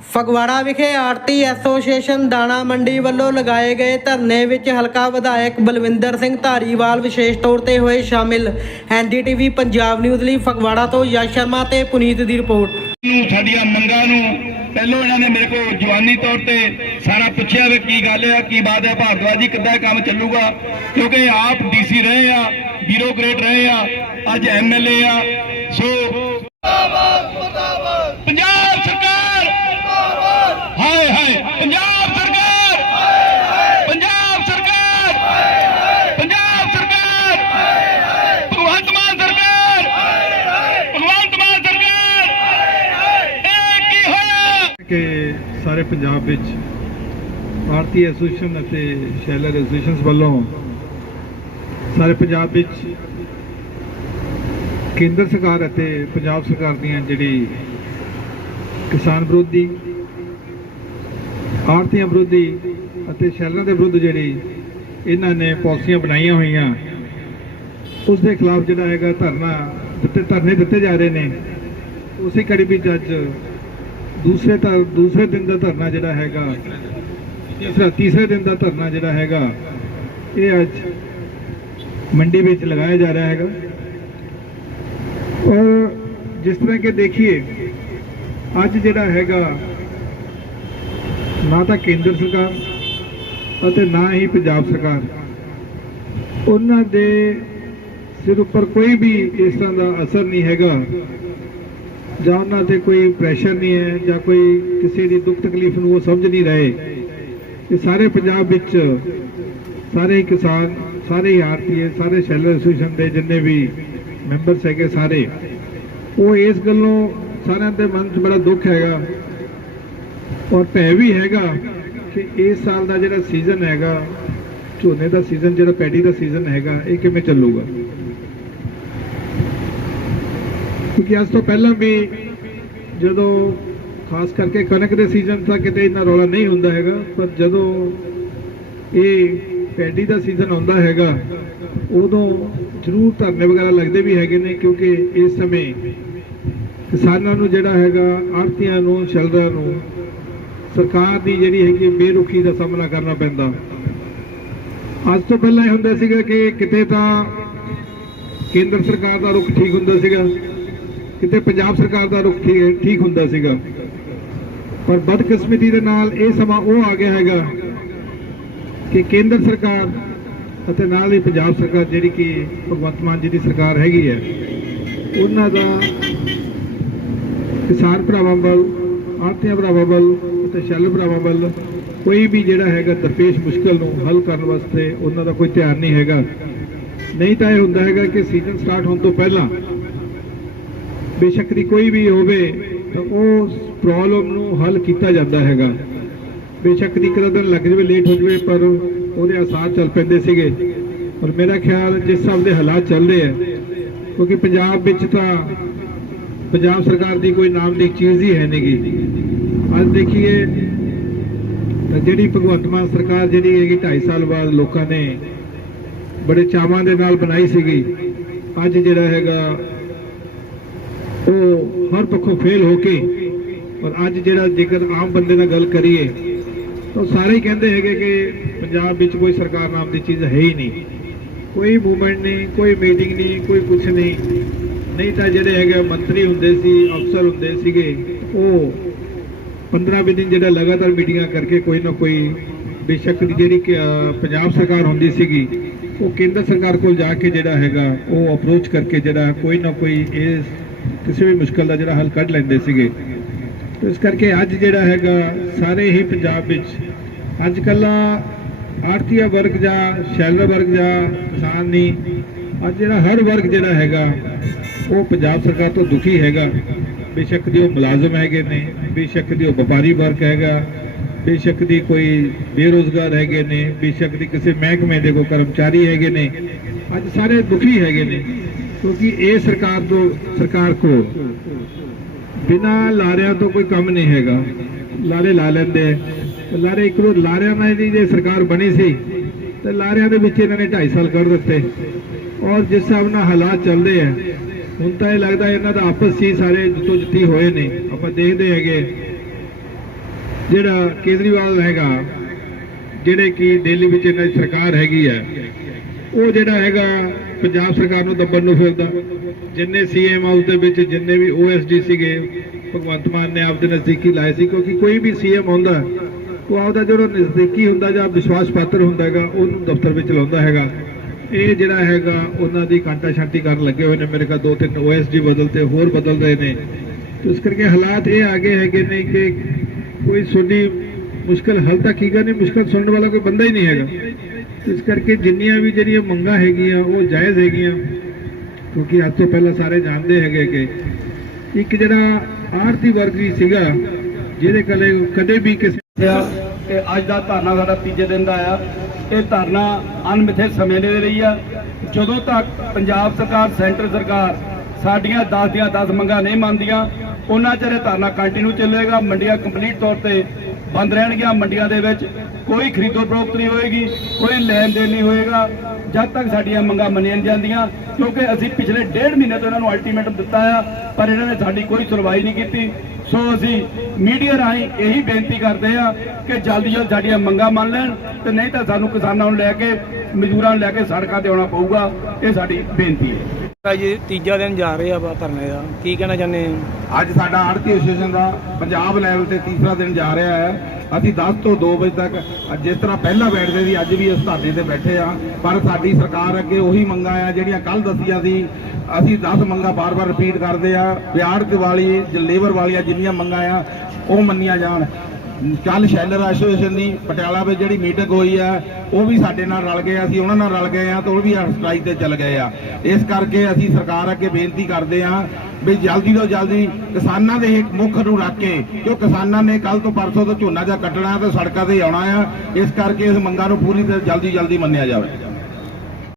ਫਗਵਾੜਾ ਵਿਖੇ ਆਰਤੀ ਐਸੋਸੀਏਸ਼ਨ ਦਾਣਾ ਮੰਡੀ ਵੱਲੋਂ ਲਗਾਏ ਗਏ ਧਰਨੇ ਵਿੱਚ ਹਲਕਾ ਵਿਧਾਇਕ ਬਲਵਿੰਦਰ ਸਿੰਘ ਧਾਰੀਵਾਲ ਵਿਸ਼ੇਸ਼ ਤੌਰ ਤੇ ਹੋਏ ਸ਼ਾਮਿਲ। ਐਨਡੀਟੀਵੀ ਪੰਜਾਬ ਨਿਊਜ਼ ਲਈ ਫਗਵਾੜਾ ਤੋਂ ਯਸ਼ ਸ਼ਰਮਾ ਤੇ ਪੁਨੀਤ ਦੀ ਰਿਪੋਰਟ। ਨੂੰ ਸਾਡੀਆਂ ਮੰਗਾਂ ਨੂੰ ਪਹਿਲੋਂ ਇਹਨਾਂ ਨੇ ਮੇਰੇ ਕੋਲ ਜਵਾਨੀ ਤੌਰ ਤੇ ਸਾਰਾ ਪੁੱਛਿਆ ਵੀ ਕੀ ਗੱਲ ਹੈ ਕੀ ਬਾਤ ਹੈ ਭਾਰਦਵਾਜ ਜੀ ਕਿੱਦਾਂ ਕੰਮ ਚੱਲੂਗਾ? ਕਿਉਂਕਿ ਆਪ ਡੀਸੀ ਰਹੇ ਆ ਬਿਊਰੋਕਰੇਟ ਰਹੇ ਆ, ਅੱਜ ਐਮਐਲਏ ਆ ਸੋ ਪੰਜਾਬ ਸਰਕਾਰ ਹਾਏ ਹਾਏ ਪੰਜਾਬ ਸਰਕਾਰ ਪੰਜਾਬ ਸਰਕਾਰ ਪੰਜਾਬ ਸਰਕਾਰ ਭਗਵੰਤ ਮਾਨ ਸਰਕਾਰ ਭਗਵੰਤ ਮਾਨ ਸਰਕਾਰ ਇਹ ਕੀ ਹੋਇਆ ਕਿ ਸਾਰੇ ਪੰਜਾਬ ਵਿੱਚ ਭਾਰਤੀ ਐਸੋਸੀਏਸ਼ਨ ਅਤੇ ਸ਼ੈਲਰ ਐਸੋਸੀਏਸ਼ਨਸ ਵੱਲੋਂ ਸਾਰੇ ਪੰਜਾਬ ਵਿੱਚ ਕੇਂਦਰ ਸਰਕਾਰ ਅਤੇ ਪੰਜਾਬ ਸਰਕਾਰ ਦੀਆਂ ਜਿਹੜੀ ਕਿਸਾਨ ਵਿਰੋਧੀ ਆੜਤੀਆਂ ਵਿਰੋਧੀ ਅਤੇ ਸ਼ੈਲਰਾਂ ਦੇ ਵਿਰੁੱਧ ਜਿਹੜੀ ਇਹਨਾਂ ਨੇ ਪਾਲਿਸੀਆਂ ਬਣਾਈਆਂ ਹੋਈਆਂ, ਉਸ ਦੇ ਖਿਲਾਫ ਜਿਹੜਾ ਹੈਗਾ ਧਰਨਾ ਦਿੱਤੇ, ਧਰਨੇ ਦਿੱਤੇ ਜਾ ਰਹੇ ਨੇ, ਉਸੇ ਕੜੀ ਵਿੱਚ ਅੱਜ ਦੂਸਰੇ ਧਰ ਦੂਸਰੇ ਦਿਨ ਦਾ ਧਰਨਾ ਜਿਹੜਾ ਹੈਗਾ, ਤੀਸਰਾ ਤੀਸਰੇ ਦਿਨ ਦਾ ਧਰਨਾ ਜਿਹੜਾ ਹੈਗਾ, ਇਹ ਅੱਜ ਮੰਡੀ ਵਿੱਚ ਲਗਾਇਆ ਜਾ ਰਿਹਾ ਹੈਗਾ। ਔਰ ਜਿਸ ਤਰ੍ਹਾਂ ਕਿ ਦੇਖੀਏ, ਅੱਜ ਜਿਹੜਾ ਹੈਗਾ, ਨਾ ਤਾਂ ਕੇਂਦਰ ਸਰਕਾਰ ਅਤੇ ਨਾ ਹੀ ਪੰਜਾਬ ਸਰਕਾਰ, ਉਹਨਾਂ ਦੇ ਸਿਰ ਉੱਪਰ ਕੋਈ ਵੀ ਇਸ ਤਰ੍ਹਾਂ ਦਾ ਅਸਰ ਨਹੀਂ ਹੈਗਾ। ਜਾਂ ਉਹਨਾਂ ਤੇ ਕੋਈ ਪ੍ਰੈਸ਼ਰ ਨਹੀਂ ਹੈ ਜਾਂ ਕੋਈ ਕਿਸੇ ਦੀ ਦੁੱਖ ਤਕਲੀਫ ਨੂੰ ਉਹ ਸਮਝ ਨਹੀਂ ਰਹੇ ਕਿ ਸਾਰੇ ਪੰਜਾਬ ਵਿੱਚ ਸਾਰੇ ਹੀ ਕਿਸਾਨ, ਸਾਰੇ ਹੀ ਆਰਟੀਏ ਸਾਰੇ ਸ਼ੈਲਰ ਐਸੋਸੀਏਸ਼ਨ ਦੇ ਜਿੰਨੇ ਵੀ ਮੈਂਬਰਸ ਹੈਗੇ ਸਾਰੇ, ਉਹ ਇਸ ਗੱਲੋਂ ਸਾਰਿਆਂ ਦੇ ਮਨ 'ਚ ਬੜਾ ਦੁੱਖ ਹੈਗਾ ਔਰ ਭੈ ਵੀ ਹੈਗਾ ਕਿ ਇਸ ਸਾਲ ਦਾ ਜਿਹੜਾ ਸੀਜ਼ਨ ਹੈਗਾ, ਝੋਨੇ ਦਾ ਸੀਜ਼ਨ ਜਿਹੜਾ ਪੈਡੀ ਦਾ ਸੀਜ਼ਨ ਹੈਗਾ, ਇਹ ਕਿਵੇਂ ਚੱਲੂਗਾ। ਕਿਉਂਕਿ ਅੱਜ ਤੋਂ ਪਹਿਲਾਂ ਵੀ ਜਦੋਂ ਖਾਸ ਕਰਕੇ ਕਣਕ ਦੇ ਸੀਜ਼ਨ ਤਾਂ ਕਿਤੇ ਇੰਨਾ ਰੌਲਾ ਨਹੀਂ ਹੁੰਦਾ ਹੈਗਾ, ਪਰ ਜਦੋਂ ਇਹ ਪੈਡੀ ਦਾ ਸੀਜ਼ਨ ਆਉਂਦਾ ਹੈਗਾ, ਉਦੋਂ ਜ਼ਰੂਰ ਧਰਨੇ ਵਗੈਰਾ ਲੱਗਦੇ ਵੀ ਹੈਗੇ ਨੇ, ਕਿਉਂਕਿ ਇਸ ਸਮੇਂ ਕਿਸਾਨਾਂ ਨੂੰ ਜਿਹੜਾ ਹੈਗਾ ਆੜਤੀਆਂ ਨੂੰ ਸ਼ੈਲਰਾਂ ਨੂੰ ਸਰਕਾਰ ਦੀ ਜਿਹੜੀ ਹੈਗੀ ਬੇਰੁਖੀ ਦਾ ਸਾਹਮਣਾ ਕਰਨਾ ਪੈਂਦਾ। ਅੱਜ ਤੋਂ ਪਹਿਲਾਂ ਇਹ ਹੁੰਦਾ ਸੀਗਾ ਕਿ ਕਿਤੇ ਤਾਂ ਕੇਂਦਰ ਸਰਕਾਰ ਦਾ ਰੁਖ ਠੀਕ ਹੁੰਦਾ ਸੀਗਾ ਕਿਤੇ ਪੰਜਾਬ ਸਰਕਾਰ ਦਾ ਰੁਖ ਠੀਕ ਠੀਕ ਹੁੰਦਾ ਸੀਗਾ। ਪਰ ਬਦਕਿਸਮਤੀ ਦੇ ਨਾਲ ਇਹ ਸਮਾਂ ਉਹ ਆ ਗਿਆ ਹੈਗਾ ਕਿ ਕੇਂਦਰ ਸਰਕਾਰ ਅਤੇ ਨਾਲ ਹੀ ਪੰਜਾਬ ਸਰਕਾਰ ਜਿਹੜੀ ਕਿ ਭਗਵੰਤ ਮਾਨ ਜੀ ਦੀ ਸਰਕਾਰ ਹੈਗੀ ਹੈ, ਉਹਨਾਂ ਦਾ ਕਿਸਾਨ ਭਰਾਵਾਂ ਵੱਲ ਆੜਤੀਆਂ ਭਰਾਵਾਂ ਵੱਲ ਅਤੇ ਸ਼ੈਲ ਭਰਾਵਾਂ ਵੱਲ ਕੋਈ ਵੀ ਜਿਹੜਾ ਹੈਗਾ ਦਰਪੇਸ਼ ਮੁਸ਼ਕਲ ਨੂੰ ਹੱਲ ਕਰਨ ਵਾਸਤੇ ਉਹਨਾਂ ਦਾ ਕੋਈ ਧਿਆਨ ਨਹੀਂ ਹੈਗਾ। ਨਹੀਂ ਤਾਂ ਇਹ ਹੁੰਦਾ ਹੈਗਾ ਕਿ ਸੀਜ਼ਨ ਸਟਾਰਟ ਹੋਣ ਤੋਂ ਪਹਿਲਾਂ ਬੇਸ਼ੱਕ ਦੀ ਕੋਈ ਵੀ ਹੋਵੇ ਤਾਂ ਉਸ ਪ੍ਰੋਬਲਮ ਨੂੰ ਹੱਲ ਕੀਤਾ ਜਾਂਦਾ ਹੈਗਾ। ਬੇਸ਼ੱਕ ਦੀ ਕਦਾ ਦਿਨ ਲੱਗ ਜਾਵੇ ਲੇਟ ਹੋ ਜਾਵੇ, ਪਰ ਉਹਦੇ ਆਸਾਰ ਚੱਲ ਪੈਂਦੇ ਸੀਗੇ। ਔਰ ਮੇਰਾ ਖਿਆਲ ਜਿਸ ਹਿਸਾਬ ਦੇ ਹਾਲਾਤ ਚੱਲਦੇ ਆ, ਕਿਉਂਕਿ ਪੰਜਾਬ ਵਿੱਚ ਤਾਂ ਪੰਜਾਬ ਸਰਕਾਰ ਦੀ ਕੋਈ ਨਾਮ ਦੀ ਚੀਜ਼ ਹੀ ਹੈ ਨਹੀਂਗੀ ਅੱਜ ਦੇਖੀਏ ਜਿਹੜੀ ਭਗਵੰਤ ਮਾਨ ਸਰਕਾਰ ਜਿਹੜੀ ਹੈਗੀ 2.5 ਸਾਲ ਬਾਅਦ ਲੋਕਾਂ ਨੇ ਬੜੇ ਚਾਵਾਂ ਦੇ ਨਾਲ ਬਣਾਈ ਸੀਗੀ, ਅੱਜ ਜਿਹੜਾ ਹੈਗਾ ਉਹ ਹਰ ਪੱਖੋਂ ਫੇਲ ਹੋ ਕੇ, ਪਰ ਅੱਜ ਜਿਹੜਾ ਜੇਕਰ ਆਮ ਬੰਦੇ ਨਾਲ ਗੱਲ ਕਰੀਏ, ਤਾਂ ਸਾਰੇ ਹੀ ਕਹਿੰਦੇ ਹੈਗੇ ਕਿ ਪੰਜਾਬ ਵਿੱਚ ਕੋਈ ਸਰਕਾਰ ਨਾਮ ਦੀ ਚੀਜ਼ ਹੈ ਹੀ ਨਹੀਂ। ਕੋਈ ਮੂਵਮੈਂਟ ਨਹੀਂ, ਕੋਈ ਮੀਟਿੰਗ ਨਹੀਂ, ਕੋਈ ਕੁਝ ਨਹੀਂ। ਨਹੀਂ ਤਾਂ ਜਿਹੜੇ ਹੈਗੇ ਮੰਤਰੀ ਹੁੰਦੇ ਸੀ, ਅਫਸਰ ਹੁੰਦੇ ਸੀਗੇ, ਉਹ 15 20 ਦਿਨ ਜਿਹੜਾ ਲਗਾਤਾਰ ਮੀਟਿੰਗਾਂ ਕਰਕੇ ਕੋਈ ਨਾ ਕੋਈ ਬੇਸ਼ੱਕ ਜਿਹੜੀ ਪੰਜਾਬ ਸਰਕਾਰ ਹੁੰਦੀ ਸੀਗੀ, ਉਹ ਕੇਂਦਰ ਸਰਕਾਰ ਕੋਲ ਜਾ ਕੇ ਜਿਹੜਾ ਹੈਗਾ, ਉਹ ਅਪਰੋਚ ਕਰਕੇ ਜਿਹੜਾ ਕੋਈ ਨਾ ਕੋਈ ਇਸ ਕਿਸੇ ਵੀ ਮੁਸ਼ਕਲ ਦਾ ਜਿਹੜਾ ਹੱਲ ਕੱਢ ਲੈਂਦੇ ਸੀਗੇ। ਇਸ ਕਰਕੇ ਅੱਜ ਜਿਹੜਾ ਹੈਗਾ, ਸਾਰੇ ਹੀ ਪੰਜਾਬ ਵਿੱਚ ਅੱਜ ਕੱਲਾ ਆੜਤੀਆ ਵਰਗ ਜਾਂ ਸ਼ੈਲਰ ਵਰਗ ਜਾਂ ਕਿਸਾਨ ਨਹੀਂ ਅੱਜ ਜਿਹੜਾ ਹਰ ਵਰਗ ਜਿਹੜਾ ਹੈਗਾ, ਉਹ ਪੰਜਾਬ ਸਰਕਾਰ ਤੋਂ ਦੁਖੀ ਹੈਗਾ। ਬੇਸ਼ੱਕ ਦੀ ਉਹ ਮੁਲਾਜ਼ਮ ਹੈਗੇ ਨੇ, ਬੇਸ਼ੱਕ ਦੀ ਉਹ ਵਪਾਰੀ ਵਰਗ ਹੈਗਾ, ਬੇਸ਼ੱਕ ਦੀ ਕੋਈ ਬੇਰੋਜ਼ਗਾਰ ਹੈਗੇ ਨੇ, ਬੇਸ਼ੱਕ ਦੀ ਕਿਸੇ ਮਹਿਕਮੇ ਦੇ ਕੋਈ ਕਰਮਚਾਰੀ ਹੈਗੇ ਨੇ, ਅੱਜ ਸਾਰੇ ਦੁਖੀ ਹੈਗੇ ਨੇ। ਕਿਉਂਕਿ ਇਹ ਸਰਕਾਰ ਤੋਂ, ਸਰਕਾਰ ਕੋ ਬਿਨਾ ਲਾਰਿਆਂ ਤੋਂ ਕੋਈ ਕੰਮ ਨਹੀਂ ਹੈਗਾ। ਲਾਰੇ ਲਾ ਲੈਂਦੇ ਆ। ਲਾਰੇ ਇੱਕ ਵਾਰ ਲਾਰਿਆਂ ਨਾਲ ਦੀ ਜੇ ਸਰਕਾਰ ਬਣੀ ਸੀ, ਤੇ ਲਾਰਿਆਂ ਦੇ ਵਿੱਚ ਇਹਨਾਂ ਨੇ 2.5 ਸਾਲ ਕਰ ਦਿੱਤੇ। ਔਰ ਜਿਸ ਹਿਸਾਬ ਨਾਲ ਹਾਲਾਤ ਚੱਲਦੇ ਆ, ਹੁਣ ਤਾਂ ਇਹ ਲੱਗਦਾ ਇਹਨਾਂ ਦਾ ਆਪਸ ਹੀ ਸਾਰੇ ਜਿੱਤੋ ਜਿੱਤੀ ਹੋਏ ਨੇ। ਆਪਾਂ ਦੇਖਦੇ ਹੈਗੇ ਜਿਹੜਾ ਕੇਜਰੀਵਾਲ ਹੈਗਾ, ਜਿਹੜੇ ਕਿ ਦਿੱਲੀ ਵਿੱਚ ਇਹਨਾਂ ਦੀ ਸਰਕਾਰ ਹੈਗੀ ਹੈ ਉਹ ਜਿਹੜਾ ਹੈਗਾ ਪੰਜਾਬ ਸਰਕਾਰ ਨੂੰ ਦੱਬਣ ਨੂੰ ਫਿਰਦਾ। ਜਿੰਨੇ ਸੀਐਮ ਹਾਊਸ ਦੇ ਵਿੱਚ ਜਿੰਨੇ ਵੀ ਓਐਸਡੀ ਸੀਗੇ, ਭਗਵੰਤ ਮਾਨ ਨੇ ਆਪਦੇ ਨਜ਼ਦੀਕੀ ਲਾਏ ਸੀ, ਕਿਉਂਕਿ ਕੋਈ ਵੀ ਸੀਐਮ ਹੁੰਦਾ, ਉਹ ਆਪਦਾ ਜਿਹੜਾ ਨਜ਼ਦੀਕੀ ਹੁੰਦਾ ਜਾਂ ਵਿਸ਼ਵਾਸ ਪਾਤਰ ਹੁੰਦਾ ਹੈਗਾ, ਉਹਨੂੰ ਦਫ਼ਤਰ ਵਿੱਚ ਲਾਉਂਦਾ ਹੈਗਾ। ਇਹ ਜਿਹੜਾ ਹੈਗਾ, ਉਹਨਾਂ ਦੀ ਕਾਂਟਾ ਛਾਂਟੀ ਕਰਨ ਲੱਗੇ ਹੋਏ ਨੇ, ਮੇਰੇ ਕੋਲ ਦੋ ਤਿੰਨ ਓਐਸਡੀ ਬਦਲਤੇ ਹੋਰ ਬਦਲ ਰਹੇ ਨੇ। ਇਸ ਕਰਕੇ ਹਾਲਾਤ ਇਹ ਆ ਗਏ ਹੈਗੇ ਨੇ ਕਿ ਕੋਈ ਤੁਹਾਡੀ ਮੁਸ਼ਕਲ, ਹੱਲ ਤਾਂ ਕੀ ਕਰਨੀ, ਮੁਸ਼ਕਲ ਸੁਣਨ ਵਾਲਾ ਕੋਈ ਬੰਦਾ ਹੀ ਨਹੀਂ ਹੈਗਾ। ਇਸ ਕਰਕੇ ਜਿੰਨੀਆਂ ਵੀ ਜਿਹੜੀਆਂ ਮੰਗਾਂ ਹੈਗੀਆਂ, ਉਹ ਜਾਇਜ਼ ਹੈਗੀਆਂ, ਕਿਉਂਕਿ ਅੱਜ ਤੋਂ ਪਹਿਲਾਂ ਸਾਰੇ ਜਾਣਦੇ ਹੈਗੇ ਕਿ ਇੱਕ ਜਿਹੜਾ ਆਰਤੀ ਵਰਗ ਵੀ ਸੀਗਾ, ਜਿਹਦੇ ਕਲੇ ਕਦੇ ਵੀ ਕਿਸੇ ਤੇ ਅੱਜ ਦਾ ਧਰਨਾ ਸਾਡਾ ਤੀਜੇ ਦਿਨ ਦਾ ਆ ਇਹ ਧਰਨਾ ਅਣਮਿੱਥੇ ਸਮੇਂ ਦੇ ਰਹੀ ਆ। ਜਦੋਂ ਤੱਕ ਪੰਜਾਬ ਸਰਕਾਰ, ਸੈਂਟਰ ਸਰਕਾਰ ਸਾਡੀਆਂ 10 ਦੀਆਂ 10 ਮੰਗਾਂ ਨਹੀਂ ਮੰਨਦੀਆਂ, ਉਹਨਾਂ ਚਿਰ ਧਰਨਾ ਕੰਟੀਨਿਊ ਚੱਲੇਗਾ। ਮੰਡੀਆਂ ਕੰਪਲੀਟ ਤੌਰ ਤੇ ਬੰਦ ਰਹਿਣਗੀਆਂ, ਮੰਡੀਆਂ ਦੇ ਵਿੱਚ ਕੋਈ ਖਰੀਦੋ ਫਰੋਖਤ ਨਹੀਂ ਹੋਏਗੀ, ਕੋਈ ਲੈਣ ਦੇਣ ਨਹੀਂ ਹੋਏਗਾ। ਜਦ ਤੱਕ ਸਾਡੀਆਂ ਮੰਗਾਂ ਮੰਨੀਆਂ ਜਾਂਦੀਆਂ, ਕਿਉਂਕਿ ਅਸੀਂ ਪਿਛਲੇ ਡੇਢ ਮਹੀਨੇ ਤੋਂ ਇਹਨਾਂ ਨੂੰ ਅਲਟੀਮੇਟਮ ਦਿੱਤਾ ਆ, ਪਰ ਇਹਨਾਂ ਨੇ ਸਾਡੀ ਕੋਈ ਸੁਣਵਾਈ ਨਹੀਂ ਕੀਤੀ। ਸੋ ਅਸੀਂ ਮੀਡੀਆ ਰਾਹੀਂ ਇਹੀ ਬੇਨਤੀ ਕਰਦੇ ਆ ਕਿ ਜਲਦੀ ਜਲਦ ਸਾਡੀਆਂ ਮੰਗਾਂ ਮੰਨ ਲੈਣ ਤੇ ਨਹੀਂ ਤਾਂ ਸਾਨੂੰ ਕਿਸਾਨਾਂ ਨੂੰ ਲੈ ਕੇ ਮਜ਼ਦੂਰਾਂ ਨੂੰ ਲੈ ਕੇ ਸੜਕਾਂ ਤੇ ਆਉਣਾ ਪਊਗਾ ਇਹ ਸਾਡੀ ਬੇਨਤੀ ਹੈ। ਅੱਜ ਤੀਜਾ ਦਿਨ ਜਾ ਰਹੇ ਆ ਵਾ ਧਰਨੇ ਦਾ। ਕੀ ਕਹਿਣਾ ਚਾਹੁੰਦੇ ਆ ਅੱਜ ਸਾਡਾ ਆੜਤੀ ਐਸੋਸੀਏਸ਼ਨ ਦਾ ਪੰਜਾਬ ਲੈਵਲ ਤੇ ਤੀਸਰਾ ਦਿਨ ਜਾ ਰਿਹਾ ਹੈ। ਅਸੀਂ 10 ਤੋਂ 2 ਵਜੇ ਤੱਕ ਜਿਸ ਤਰ੍ਹਾਂ ਪਹਿਲਾਂ ਬੈਠਦੇ ਸੀ ਅੱਜ ਵੀ ਇਸ ਧਰਨੇ ਤੇ ਬੈਠੇ ਆ। ਪਰ ਸਾਡੀ ਸਰਕਾਰ ਅੱਗੇ ਉਹੀ ਮੰਗਾਂ ਆ ਜਿਹੜੀਆਂ ਕੱਲ ਦੱਸੀਆਂ ਸੀ। ਅਸੀਂ 10 ਮੰਗਾਂ ਬਾਰ-ਬਾਰ ਰਿਪੀਟ ਕਰਦੇ ਆ। ਵਿਆੜ ਦੀਵਾਲੀ ਲੇਬਰ ਵਾਲੀਆਂ ਜਿੰਨੀਆਂ ਮੰਗਾਂ ਆ ਉਹ ਮੰਨੀਆਂ ਜਾਣ। ਕੱਲ ਸ਼ੈਲਰ ਐਸੋਸੀਏਸ਼ਨ ਦੀ ਪਟਿਆਲਾ ਵਿੱਚ ਜਿਹੜੀ ਮੀਟਿੰਗ ਹੋਈ ਆ, ਉਹ ਵੀ ਸਾਡੇ ਨਾਲ ਰਲ ਗਏ ਅਸੀਂ ਉਹਨਾਂ ਨਾਲ ਰਲ ਗਏ ਆ ਤੇ ਉਹ ਵੀ ਸਟ੍ਰਾਈਕ ਤੇ ਚੱਲ ਗਏ ਆ। ਇਸ ਕਰਕੇ ਅਸੀਂ ਸਰਕਾਰ ਅੱਗੇ ਬੇਨਤੀ ਕਰਦੇ ਆ ਵੀ ਜਲਦੀ ਤੋਂ ਜਲਦੀ ਕਿਸਾਨਾਂ ਦੇ ਹਿੱਤ ਮੁੱਖ ਨੂੰ ਰੱਖ ਕੇ, ਕਿਉਂ ਕਿਸਾਨਾਂ ਨੇ ਕੱਲ ਤੋਂ ਪਰਸੋਂ ਤੋਂ ਝੋਨਾ ਜਾਂ ਕੱਟਣਾ ਤੇ ਸੜਕਾਂ ਤੇ ਆਉਣਾ ਆ, ਇਸ ਕਰਕੇ ਇਸ ਮੰਗਾਂ ਨੂੰ ਪੂਰੀ ਤਰ੍ਹਾਂ ਜਲਦੀ ਜਲਦੀ ਮੰਨਿਆ ਜਾਵੇ।